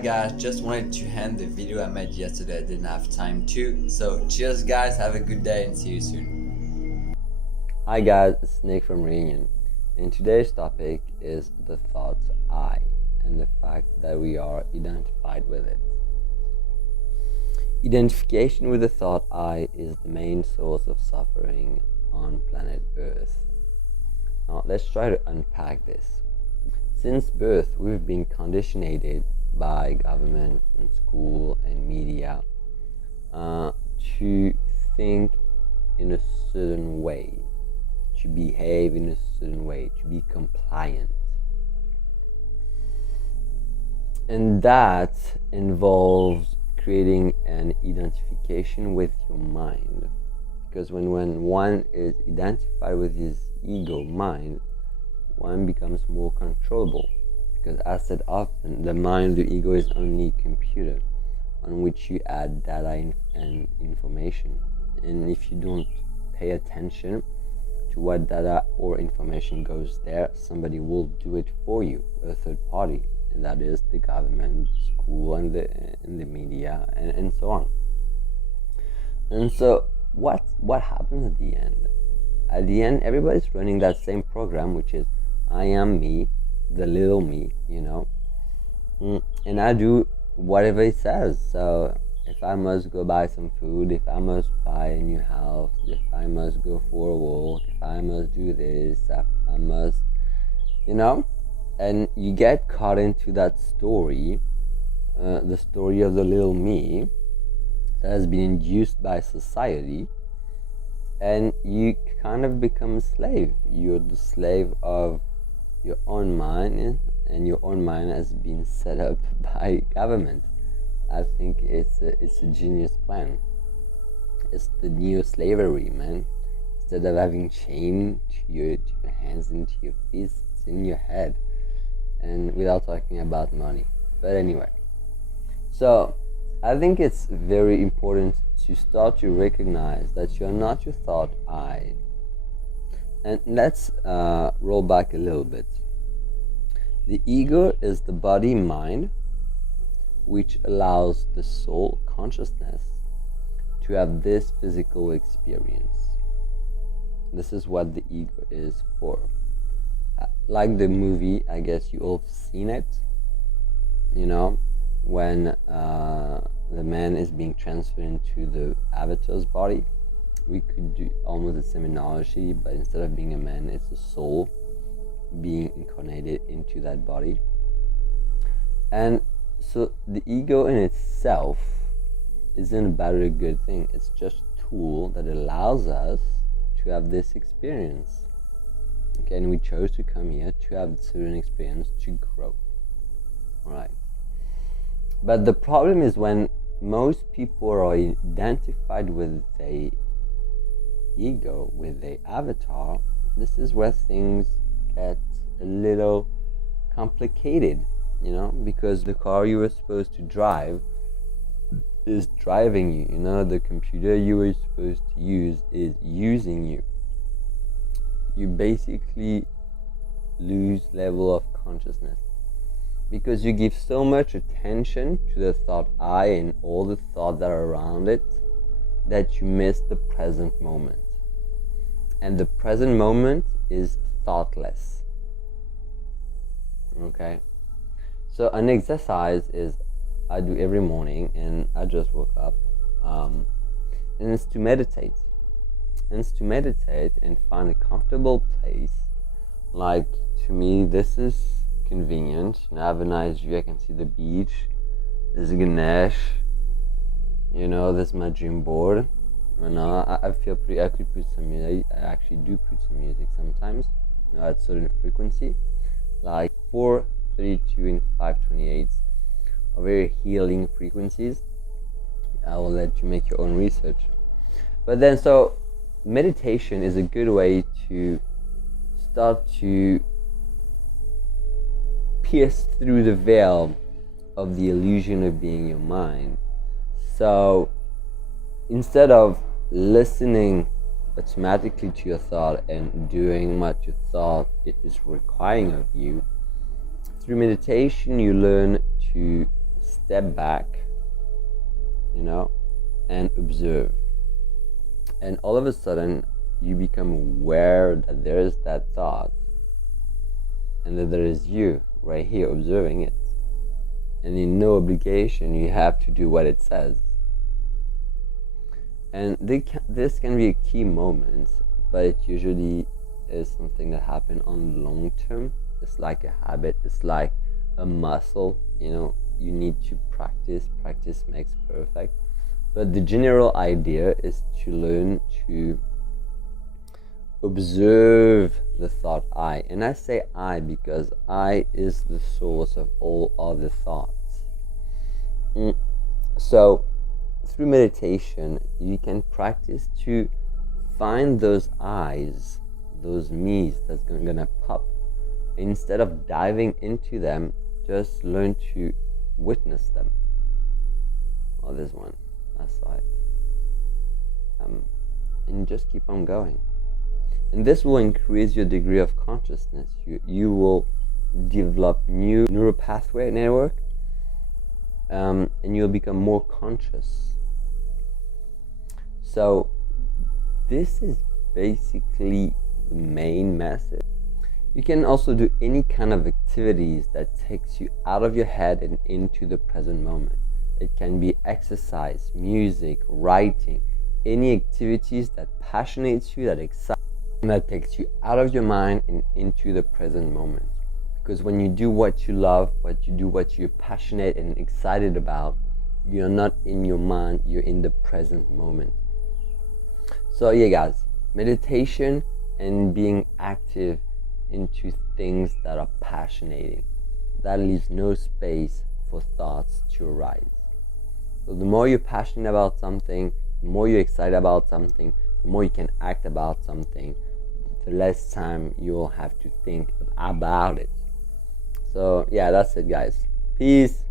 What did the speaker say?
guys, just wanted to end the video I made yesterday. I didn't have time to. So cheers guys, have a good day and see you soon. Hi guys, it's Nick from Reunion, and today's topic is the thought I and the fact that we are identified with it. Identification with the thought I is the main source of suffering on planet Earth. Now let's try to unpack this. Since birth, we've been conditioned by government and school and media to think in a certain way, to behave in a certain way, to be compliant. And that involves creating an identification with your mind. Because when one is identified with his ego mind, one becomes more controllable. Because as said often, the mind, the ego is only a computer on which you add data and information. And if you don't pay attention to what data or information goes there, somebody will do it for you, a third party, and that is the government, school, and the media, and so on. And so what happens at the end? At the end, everybody's running that same program, which is I am me, the little me, and I do whatever it says. So if I must go buy some food, if I must buy a new house, if I must go for a walk, if I must do this, I must, and you get caught into that story, the story of the little me that has been induced by society, and you kind of become a slave. You're the slave of your own mind, and your own mind has been set up by government. I think it's a genius plan. It's the new slavery, man. Instead of having chain to your hands and to your feet, it's in your head, and without talking about money. But anyway, so I think it's very important to start to recognize that you're not your thought I. And let's roll back a little bit. The ego is the body mind which allows the soul consciousness to have this physical experience. This is what the ego is for. Like the movie, I guess you all have seen it, when the man is being transferred into the avatar's body. We could do almost the same analogy, but instead of being a man, it's a soul being incarnated into that body. And so the ego in itself isn't about a good thing. It's just a tool that allows us to have this experience. Okay, and we chose to come here to have a certain experience to grow. Right. But the problem is when most people are identified with a ego, with a avatar, this is where things get a little complicated, because the car you were supposed to drive is driving you, the computer you were supposed to use is using you. You basically lose level of consciousness because you give so much attention to the thought I and all the thoughts that are around it that you miss the present moment. And the present moment is thoughtless. Okay? So an exercise is I do every morning, and I just woke up, and it's to meditate. And it's to meditate and find a comfortable place. Like, to me, this is convenient. I have a nice view. I can see the beach. There's Ganesh. There's my gym board. I feel pretty. I could put some music. I actually do put some music sometimes. At certain frequency, like 432 and 528 are very healing frequencies. I will let you make your own research. But then, so meditation is a good way to start to pierce through the veil of the illusion of being your mind. So instead of listening automatically to your thought and doing what your thought is requiring of you, through meditation you learn to step back, and observe. And all of a sudden, you become aware that there is that thought and that there is you right here observing it. And in no obligation, you have to do what it says. And this can be a key moment, but it usually is something that happens on long term. It's like a habit, it's like a muscle, you need to practice. Practice makes perfect. But the general idea is to learn to observe the thought I. And I say I because I is the source of all other thoughts. So through meditation, you can practice to find those I's, those me's that's gonna pop. Instead of diving into them, just learn to witness them. Oh, there's one. I saw it. And just keep on going. And this will increase your degree of consciousness. You will develop new neural pathway network, and you'll become more conscious. So this is basically the main message. You can also do any kind of activities that takes you out of your head and into the present moment. It can be exercise, music, writing, any activities that passionates you, that excites you, that takes you out of your mind and into the present moment. Because when you do what you love, what you're passionate and excited about, you're not in your mind, you're in the present moment. So yeah guys, meditation and being active into things that are passionating, that leaves no space for thoughts to arise. So the more you're passionate about something, the more you're excited about something, the more you can act about something, the less time you'll have to think about it. So yeah, that's it guys. Peace.